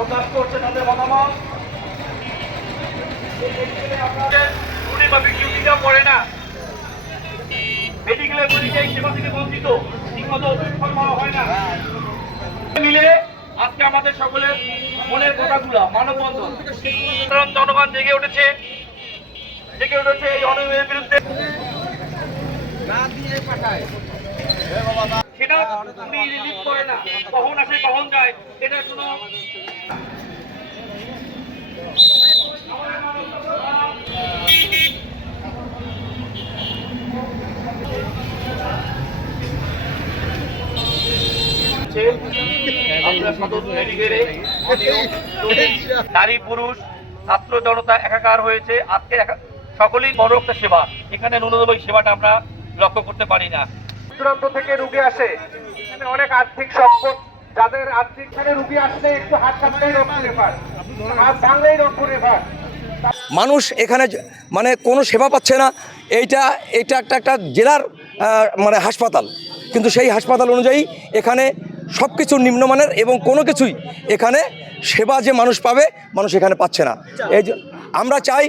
প্রকাশ করছে তাদের মতামত ডিউটিটা পড়ে না থেকে বঞ্চিত ঠিকমতো জনগণ জেগে উঠেছে। জেগে উঠেছে এই অনিয়মের বিরুদ্ধে। সেটা উনি রিলিজ করে না। কখন আসে কখন যায় এটা কোনো আপনার সদর মেডিকেলে নারী পুরুষ ছাত্র জনতা একাকার হয়েছে। আজকে একা- সকলেই বড় একটা সেবা। এখানে ন্যূনতম এই সেবাটা আমরা লক্ষ্য করতে পারি না। দূরান্ত থেকে রুগী আসে। এখানে অনেক আর্থিক সংকট যাদের আর্থিক এখানে রুগী আসলে একটু হাত কাটলেই রেফার হাত ভাঙলেই রক্ত রেফার মানুষ এখানে মানে কোনো সেবা পাচ্ছে না। এইটা এটা একটা একটা জেলার মানে হাসপাতাল। কিন্তু সেই হাসপাতাল অনুযায়ী এখানে সব কিছু নিম্নমানের এবং কোনো কিছুই এখানে সেবা যে মানুষ পাবে মানুষ এখানে পাচ্ছে না। এই যে আমরা চাই